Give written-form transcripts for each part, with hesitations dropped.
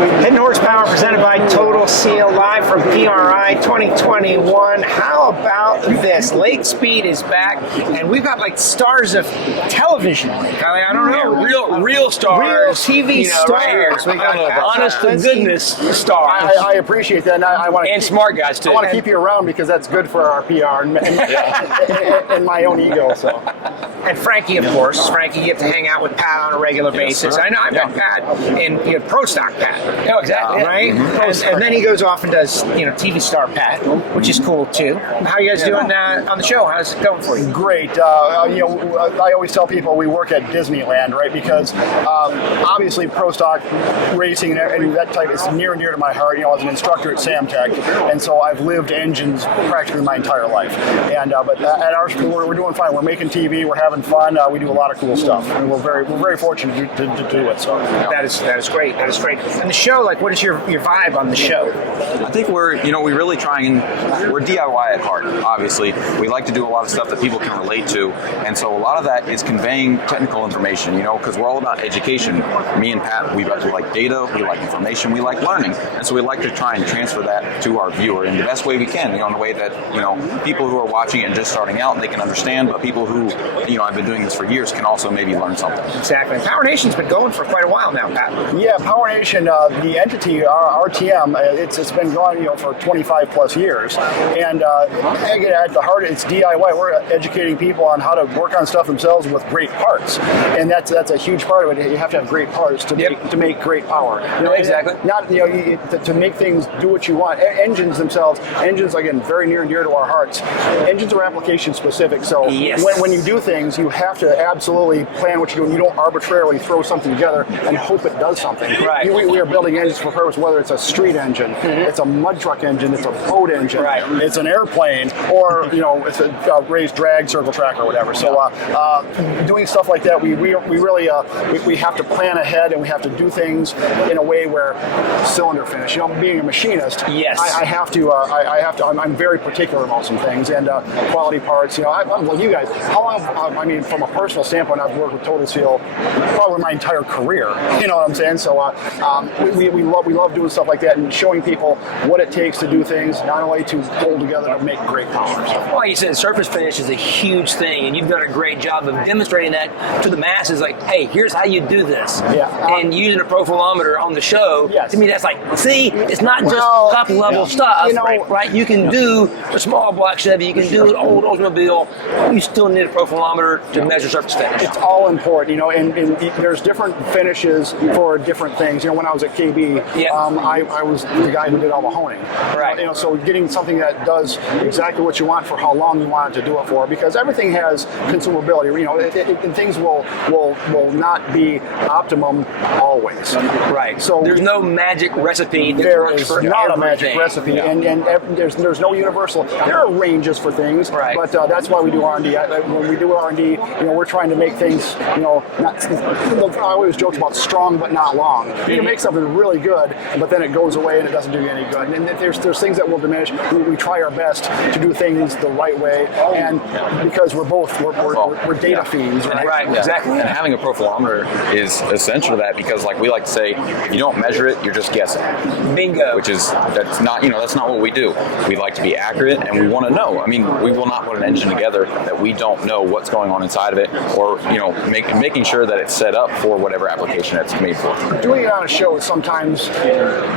Hidden Horsepower presented by Total Seal, live from PRI 2021. How about this? Lake Speed is back, and we've got like stars of television. I don't know, real stars, real TV stars. Right here. We got honest to goodness stars. I appreciate that, and I want to smart guys too. I want to keep you around because that's good for our PR and my own ego. So. And Frankie, of course. Frankie, you get to hang out with Pat on a regular basis. I know I've met Pat and Pro Stock Pat. Oh, exactly. Right? And then he goes off and does TV star Pat, which is cool too. How are you guys doing on the show? How's it going for you? Great. I always tell people we work at Disneyland, right? Because obviously Pro Stock racing and that type is near and dear to my heart. As an instructor at Samtech, and so I've lived engines practically my entire life. And but at our school, we're doing fine. We're making TV. We're having fun. We do a lot of cool stuff, and we're very fortunate to do it. So that is great. That is great. And the show, like, what is your vibe on the show? I think we're we really try and we're DIY at heart. Obviously, we like to do a lot of stuff that people can relate to, and so a lot of that is conveying technical information. Because we're all about education. Me and Pat, we like data, we like information, we like learning, and so we like to try and transfer that to our viewer in the best way we can. In a way that people who are watching it and just starting out, they can understand, but people who I've been doing this for years can also maybe learn something. Exactly. Power Nation's been going for quite a while now, Pat. Yeah, Power Nation, the entity, RTM, it's been going for 25 plus years, and again, at the heart, it's DIY. We're educating people on how to work on stuff themselves with great parts, and that's a huge part of it. You have to have great parts to make great power. Exactly. Not to make things do what you want. Engines themselves, again, very near and dear to our hearts. Engines are application specific, so when you do things, you have to absolutely plan what you're doing. You don't arbitrarily throw something together and hope it does something. Right. We are building engines for purpose, whether it's a street engine, it's a mud truck engine, it's a boat engine, it's an airplane, or it's a raised drag circle track or whatever. So doing stuff like that, we really we have to plan ahead, and we have to do things in a way where cylinder finish. Being a machinist, I have to. I'm very particular about some things, and quality parts. Well, you guys, how long? From a personal standpoint, I've worked with Total Seal probably my entire career. You know what I'm saying? So we love doing stuff like that and showing people what it takes to do things, not only to hold together to make great power. So. Well, you said surface finish is a huge thing, and you've done a great job of demonstrating that to the masses. Like, hey, here's how you do this. And using a profilometer on the show, to me, that's like, see, it's not just top level stuff, right? You can do a small block Chevy, you can do an old Oldsmobile. You still need a profilometer to measure surface finish. It's all important, and there's different finishes for different things. When I was at KB, I was the guy who did all the honing. Right. So getting something that does exactly what you want for how long you want it to do it for, because everything has consumability. And things will not be optimum always. Right. So there's no magic recipe. There is not a magic recipe, and there's no universal. There are ranges for things, but that's why we do R&D. When we do R&D, we're trying to make things, I always joke about strong but not long. You can make something really good, but then it goes away and it doesn't do you any good. And there's things that will diminish. We try our best to do things the right way, and because we're data fiends, right? Right, exactly. And having a profilometer is essential to that, because like we like to say, if you don't measure it, you're just guessing. Bingo. That's not what we do. We like to be accurate, and we want to know. We will not put an engine together that we don't know what's going on inside of it, or making sure that it's set up for whatever application it's made for. Doing it on a show is sometimes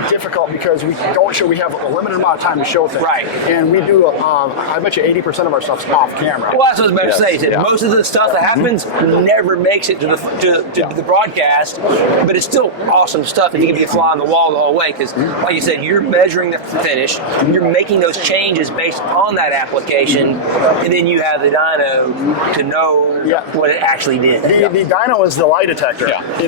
difficult because we don't show. We have a limited amount of time to show things, and we do. I bet you 80% of our stuff's off camera. Well, that's what I was about to say. Most of the stuff that happens never makes it to the broadcast, but it's still awesome stuff if you can be a fly on the wall the whole way. Because, like you said, you're measuring the finish, you're making those changes based on that application, and then you have the dyno to know what it actually did. The dyno is the lie detector, and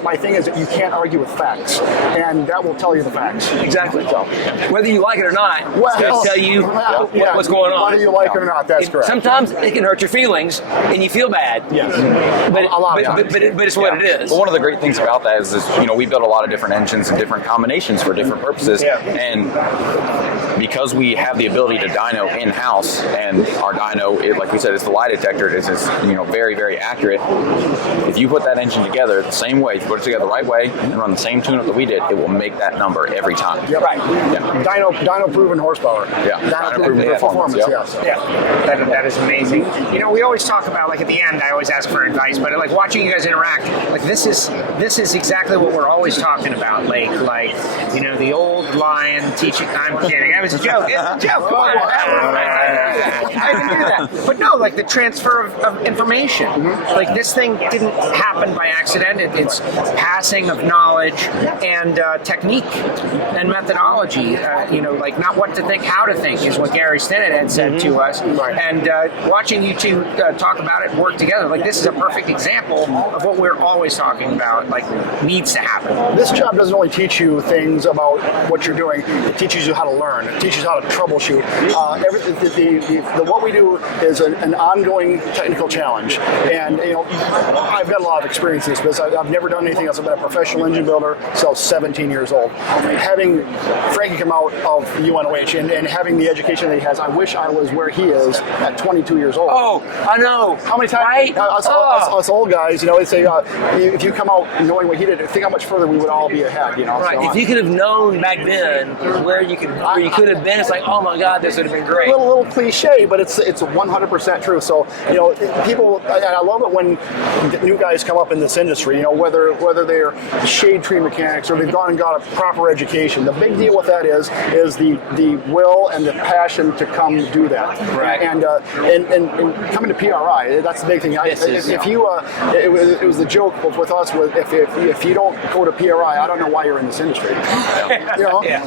my thing is that you can't argue with facts, and that will tell you the facts. Exactly. So, So whether you like it or not, it's going to tell you what's going on. Whether you like it or not, that's correct. Sometimes it can hurt your feelings and you feel bad. Yes. But it's what it is. But one of the great things about that is we build a lot of different engines and different combinations for different purposes. And because we have the ability to dyno in-house, and our dyno, like we said, is the lie detector. It is very, very accurate. If you put that engine together the same way, if you put it together the right way, and run the same tune-up that we did, it will make that number every time. Yep. Right. Yeah. Dyno proven horsepower. Yeah. Dyno proven performance. Yep. Yes. Yeah, that is amazing. We always talk about, like, at the end, I always ask for advice, but like watching you guys interact, like this is exactly what we're always talking about. Like the old lion teaching. I'm kidding. That was a joke. It's a joke. Come on. I can do that. But no, like the transfer of information. Like this thing didn't happen by accident. It's passing of knowledge and technique and methodology. Like not what to think, how to think is what Gary Stinnett had said to us. And watching you two talk about it, work together, like this is a perfect example of what we're always talking about, like needs to happen. This job doesn't only teach you things about what you're doing, it teaches you how to learn, it teaches you how to troubleshoot. What we do is an ongoing technical challenge. And I've got a lot of experience in this business. I've never done anything else. I've been a professional engine builder since I was 17 years old. Having Frankie come out of UNOH and having the education that he has, I wish I was where he is at 22 years old. Oh, I know. How many times us old guys, they say, if you come out knowing what he did, think how much further we would all be ahead. Right. So, if you could have known back then where you could have been, it's like, oh my God, this would have been great. A little cliche, but it's 100% true. So people, I love it when new guys come up in this industry. Whether they're shade tree mechanics or they've gone and got a proper education. The big deal with that is the will and the passion to come do that. Right. And coming to PRI, that's the big thing. It was the joke with us. If you don't go to PRI, I don't know why you're in this industry.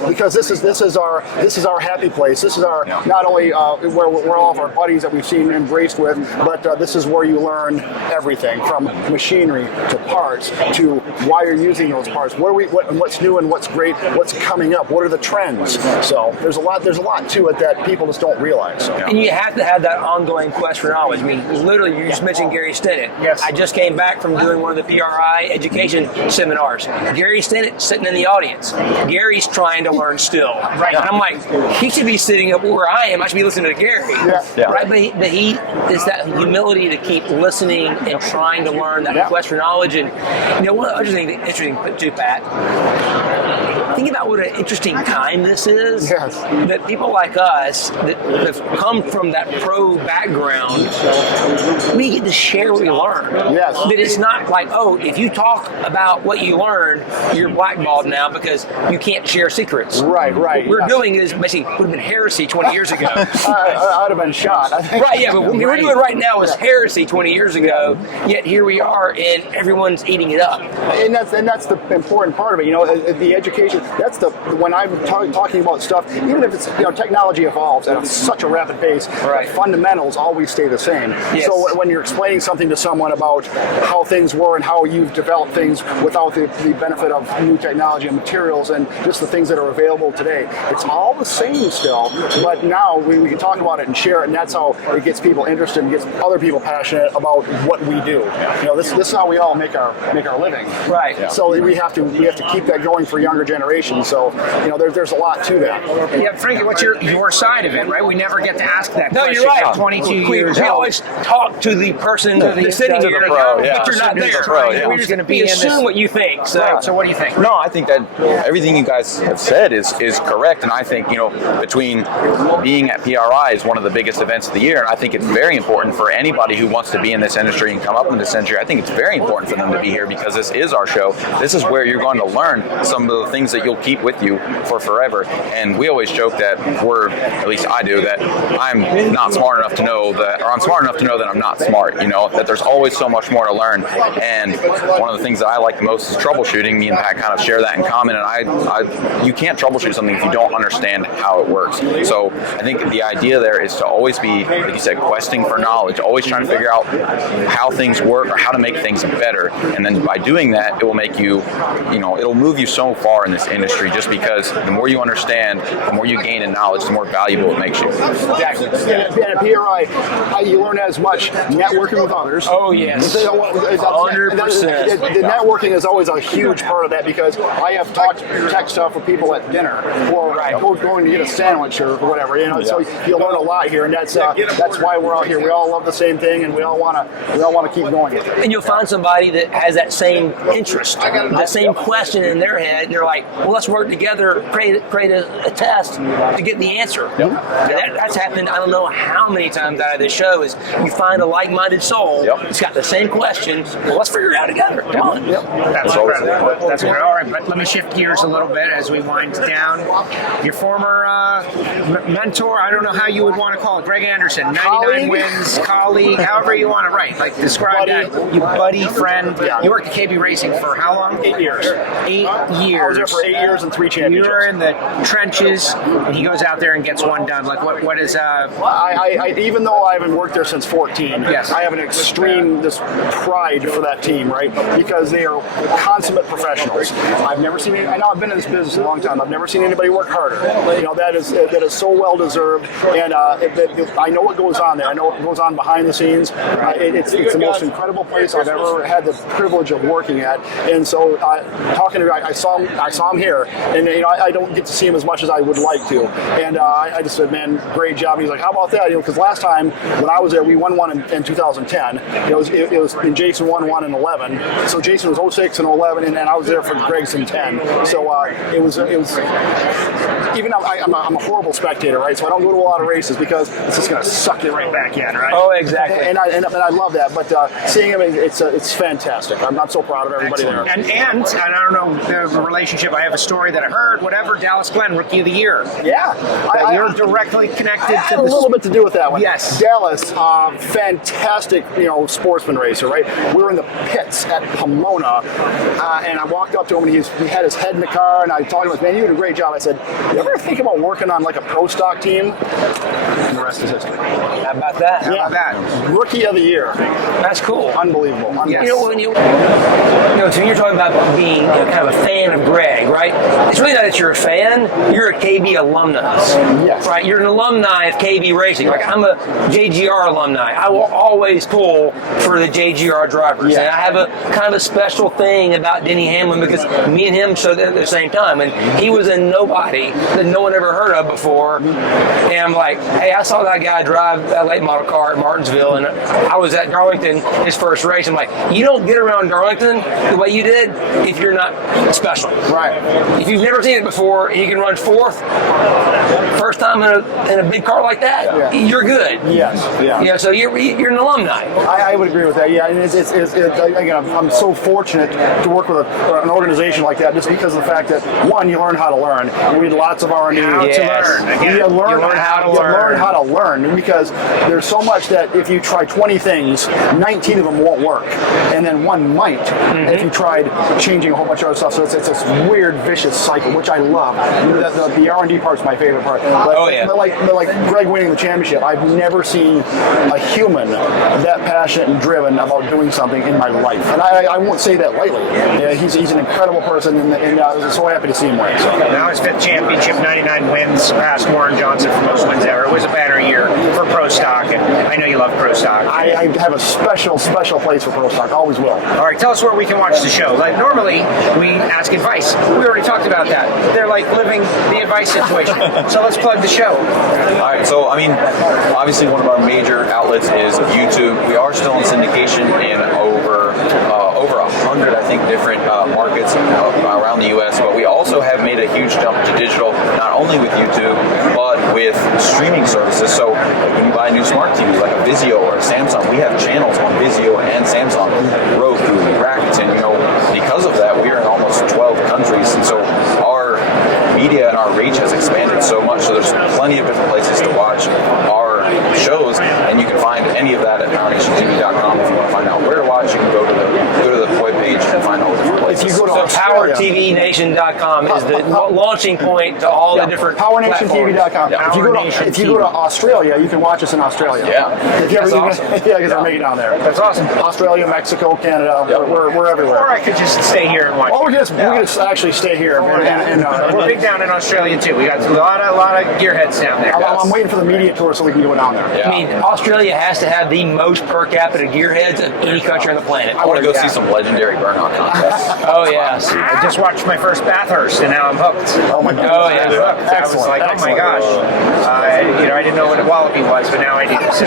Because this is our happy place. This is our not only where all of our buddies that we've seen embraced with, but this is where you learn everything from machinery to parts to why you're using those parts. What's new and what's great. What's coming up. What are the trends? So there's a lot to it that people just don't realize. So. And you have to have that ongoing quest for knowledge. I mean, literally, you just mentioned Gary Stinnett. Yes. I just came back from doing one of the PRI education seminars. Gary Stinnett sitting in the audience. Gary's trying to learn still. Right. And I'm like, he should be sitting up where I am. I should be listening to Gary. Yeah. Right. But he is that humility to keep listening and trying to learn that quest for knowledge. And one other thing interesting too, Pat. Think about what an interesting time this is. Yes. That people like us that have come from that pro background, we get to share what we learn. Yes. That it's not like, if you talk about what you learned, you're blackballed now because you can't share secrets. Right. What we're doing is basically would have been heresy 20 years ago. I'd have been shot. I think. Right, yeah, but what we're doing right now is heresy 20 years ago, yet here we are and everyone's eating it up. And that's the important part of it. The education. That's when I'm talking about stuff. Even if it's technology evolves at such a rapid pace, right. The fundamentals always stay the same. Yes. So when you're explaining something to someone about how things were and how you've developed things without the benefit of new technology and materials and just the things that are available today, it's all the same still. But now we can talk about it and share it, and that's how it gets people interested and gets other people passionate about what we do. This is how we all make our living. Right. Yeah. So we have to keep that going for younger generations. So there's a lot to that. Yeah, Frankie, what's your side of it, right? We never get to ask that question. You're right. 22 years we old. always talk to the person that's sitting here, the pro, but you're not there. We're just going to be in assume this. what you think. So what do you think? No, I think that everything you guys have said is correct, and I think between being at PRI is one of the biggest events of the year, and I think it's very important for anybody who wants to be in this industry and come up in this industry. I think it's very important for them to be here because this is our show. This is where you're going to learn some of the things that you'll keep with you for forever. And we always joke that at least I do, that I'm not smart enough to know that, or I'm smart enough to know that I'm not smart. That there's always so much more to learn. And one of the things that I like the most is troubleshooting. Me and Pat kind of share that in common. And you can't troubleshoot something if you don't understand how it works. So I think the idea there is to always be, like you said, questing for knowledge, always trying to figure out how things work or how to make things better. And then by doing that, it will make you, it'll move you so far in this industry, just because the more you understand, the more you gain in knowledge, the more valuable it makes you. Exactly. And at PRI, you learn as much networking with others. Oh, yes. 100%. The networking is always a huge part of that, because I have talked tech stuff with people at dinner, or going to get a sandwich or whatever. So you learn a lot here, and that's why we're out here. We all love the same thing, and we all want to keep going. And you'll find somebody that has that same interest, that same question in their head, and they're like, well, let's work together, create a test to get the answer. Yep. That's happened, I don't know how many times out of this show, is you find a like-minded soul that's got the same question. Well, let's figure it out together. Come on. That's incredible. That's great. All right, but let me shift gears a little bit as we wind down. Your former mentor, I don't know how you would want to call it, Greg Anderson, 99 wins, colleague, however you want to write. Like, describe that. You buddy, friend. You worked at KB Racing for how long? 8 years. 8 years. I was there for 8 years and 3 championships. You're in the trenches, and he goes out there and gets one done. Like, what is... I even though I haven't worked there since 14, I have an extreme pride for that team, right? Because they are consummate professionals. I've never seen I know I've been in this business a long time. I've never seen anybody work harder. That is so well deserved, and I know what goes on there. I know what goes on behind the scenes. It's the most incredible place I've ever had the privilege of working at. And so talking to I saw him here, and I don't get to see him as much as I would like to. And I just said, man, great job. And he's like, how about that? Because last time when I was there, we won one in 2010. It was and Jason won one in 11. So Jason was 06 and 11, and I was there for Greg's in 10. So it was even though I'm a horrible spectator, right? So I don't go to a lot of races because it's just going to suck you right back in, right? Oh, exactly. And I love that. But seeing him, it's fantastic. I'm so proud of everybody there. And I don't know the relationship. I have a story that I heard. Whatever, Dallas Glenn, Rookie of the Year. Yeah, you're directly connected. I had a little bit to do with that one. Yes, Dallas, fantastic, sportsman racer, right? We were in the pits at Pomona, and I walked up to him, and he had his head in the car, and I talked to him, man, you did a great job. I said, you ever think about working on like a pro stock team? And the rest is history. How about that? How about that? Rookie of the Year. That's cool. Unbelievable. Yes. So when you're talking about being kind of a fan of Greg, right? It's really not that you're a fan. You're a KB alumnus. Yes. Right? You're an alumni of KB Racing. Like, I'm a JGR alumni. I will always pull for the JGR drivers. Yeah. And I have a kind of a special thing about Denny Hamlin, because me and him showed that at the same time. And he was a nobody that no one ever heard of before. And I'm like, hey, I saw that guy drive that late model car at Martinsville, and I was at Darlington his first race. I'm like, you don't get around Darlington the way you did if you're not special. Right. If you've never seen it before and you can run fourth, first time in a big car like that, you're good. Yes. Yeah. So you're an alumni. I would agree with that. Yeah, and again, I'm so fortunate to work with an organization like that, just because of the fact that, one, you learn how to learn. You read lots of R&D. You learn how to learn, because there's so much that if you try 20 things, 19 of them won't work, and then one might if you tried changing a whole bunch of other stuff. So it's this weird, vicious cycle, which I love. The R&D part's my favorite part. But like Greg winning the championship, I've never seen a human that passionate and driven about doing something in my life. And I won't say that lightly. Yeah, he's an incredible person, and I was so happy to see him win. So. Now his 5th championship, 99 wins, past Warren Johnson for most wins ever. It was a banner year for Pro Stock, and I know you love Pro Stock. I have a special place for Pro Stock. Always will. All right, tell us where we can watch the show. Like, normally we ask advice. We already talked about that. They're like living the advice situation. So let's plug the show. All right, so obviously one of our major outlets is YouTube. We are still in syndication in over 100, I think, different markets around the U.S. But we also have made a huge jump to digital, not only with YouTube, but with streaming services. So when you buy a new smart TV, like a Vizio or a Samsung, we have channels on Vizio and Samsung, Roku, Rakuten. Because of that, we are in almost 12 countries, and so our media and our reach has expanded so much. So there's plenty of different places to watch our shows, and you can find any of that at PowerNationTV.com. If you want to find out where to watch, you can go to the web page and find all the different places. If you go to Power PowerNationTVNation.com is the launching point to all the different PowerNationTV.com. platforms. If you go to Australia, you can watch us in Australia. Yeah. If you ever, That's awesome. Yeah, because they're making down there. That's awesome. Australia, Mexico, Canada, we're everywhere. Or I could just stay here and watch. Oh, we can actually stay here. We're big down in Australia too. We got a lot of gearheads down there. I'm waiting for the media tour so we can go down there. Yeah. I mean, Australia has to have the most per capita gearheads of any country on the planet. I want to go see some legendary burnout contests. Oh, yes. I just watched my first Bathurst and now I'm hooked. Oh my God. Oh, yeah. I was like, oh my gosh. I didn't know what a wallaby was, but now I do. So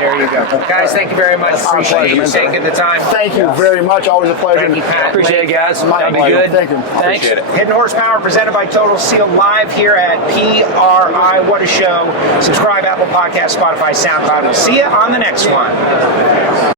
there you go. Guys, thank you very much. Appreciate you taking the time. Thank you very much. Always a pleasure. Thank you, Pat. Appreciate it, guys. My That'd be pleasure. good. Thank you. Thanks. Appreciate it. Hidden Horsepower presented by Total Seal live here at PRI. What a show. Subscribe, Apple Podcasts, Spotify, SoundCloud. We'll see you on the next one.